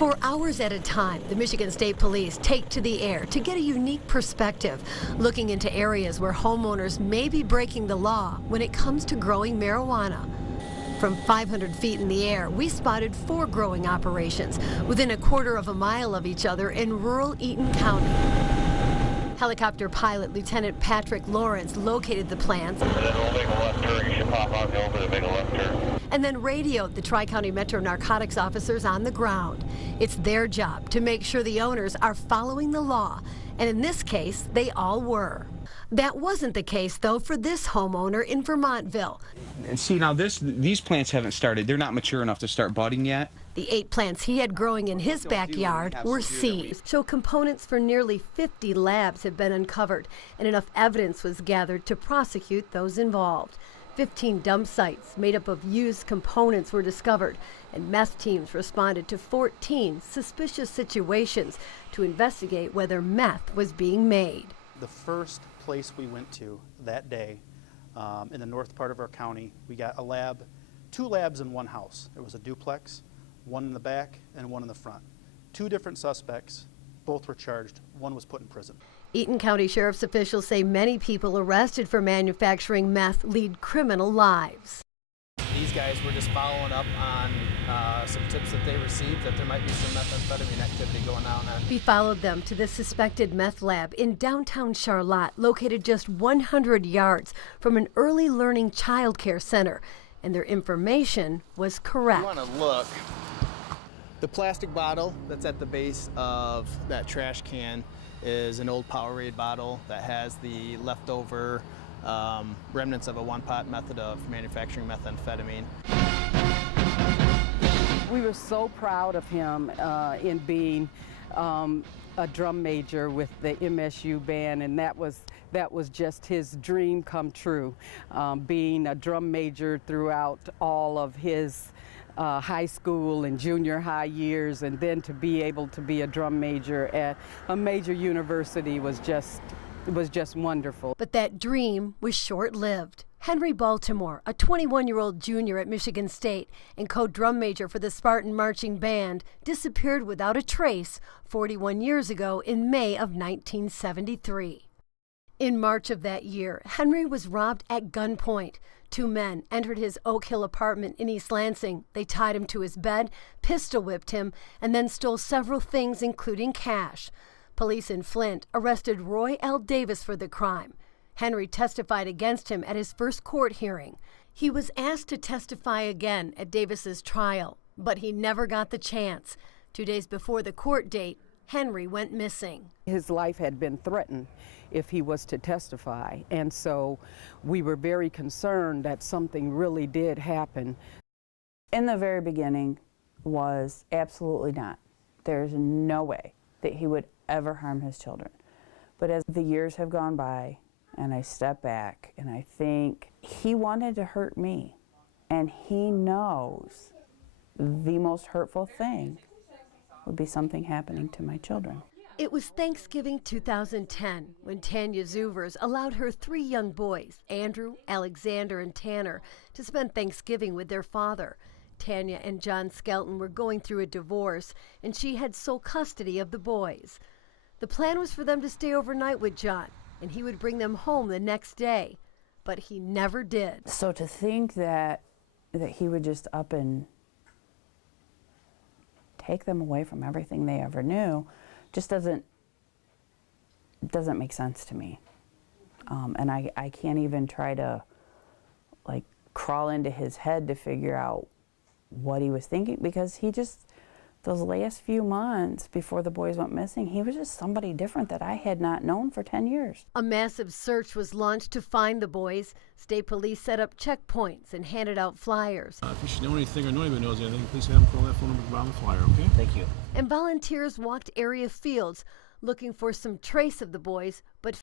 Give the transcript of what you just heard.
For hours at a time, the Michigan State Police take to the air to get a unique perspective, looking into areas where homeowners may be breaking the law when it comes to growing marijuana. From 500 feet in the air, we spotted 4 growing operations within a quarter of a mile of each other in rural Eaton County. Helicopter pilot Lieutenant Patrick Lawrence located the plants And then we'll make a left turn. You should pop on over and make a left turn. and then radioed the Tri-County Metro Narcotics officers on the ground. It's their job to make sure the owners are following the law, and in this case, they all were. That wasn't the case, though, for this homeowner in Vermontville. And see, now these plants haven't started. They're not mature enough to start budding yet. The 8 plants he had growing in his backyard were seized. So components for nearly 50 labs have been uncovered, and enough evidence was gathered to prosecute those involved. 15 dump sites made up of used components were discovered, and meth teams responded to 14 suspicious situations to investigate whether meth was being made. The first place we went to that day in the north part of our county, we got a lab, 2 labs in one house. There was a duplex, one in the back and one in the front. 2 different suspects, both were charged, one was put in prison. Eaton County Sheriff's officials say many people arrested for manufacturing meth lead criminal lives. These guys were just following up on some tips that they received that there might be some methamphetamine activity going on. We followed them to the suspected meth lab in downtown Charlotte, located just 100 yards from an early learning child care center, and their information was correct. You want to look. The plastic bottle that's at the base of that trash can is an old Powerade bottle that has the leftover remnants of a one-pot method of manufacturing methamphetamine. We were so proud of him in being a drum major with the MSU band, and that was just his dream come true, being a drum major throughout all of his high school and junior high years, and then to be able to be a drum major at a major university was just wonderful. But that dream was short-lived. Henry Baltimore, a 21-year-old junior at Michigan State and co-drum major for the Spartan Marching Band, disappeared without a trace 41 years ago in May of 1973. In March of that year, Henry was robbed at gunpoint. 2 men entered his Oak Hill apartment in East Lansing. They tied him to his bed, pistol whipped him, and then stole several things, including cash. Police in Flint arrested Roy L. Davis for the crime. Henry testified against him at his first court hearing. He was asked to testify again at Davis's trial, but he never got the chance. 2 days before the court date, Henry went missing. His life had been threatened if he was to testify, and so we were very concerned that something really did happen. In the very beginning was absolutely not. There's no way that he would ever harm his children. But as the years have gone by and I step back and I think he wanted to hurt me, and he knows the most hurtful thing would be something happening to my children. It was Thanksgiving 2010 when Tanya Zuvers allowed her 3 young boys, Andrew, Alexander, and Tanner, to spend Thanksgiving with their father. Tanya and John Skelton were going through a divorce, and she had sole custody of the boys. The plan was for them to stay overnight with John, and he would bring them home the next day, but he never did. So to think that he would just up and take them away from everything they ever knew just doesn't make sense to me. And I can't even try to like crawl into his head to figure out what he was thinking, because he just, those last few months before the boys went missing, he was just somebody different that I had not known for 10 years. A massive search was launched to find the boys. State police set up checkpoints and handed out flyers. If you should know anything or know anybody knows anything, please have them call that phone number on the flyer, okay? Thank you. And volunteers walked area fields looking for some trace of the boys, but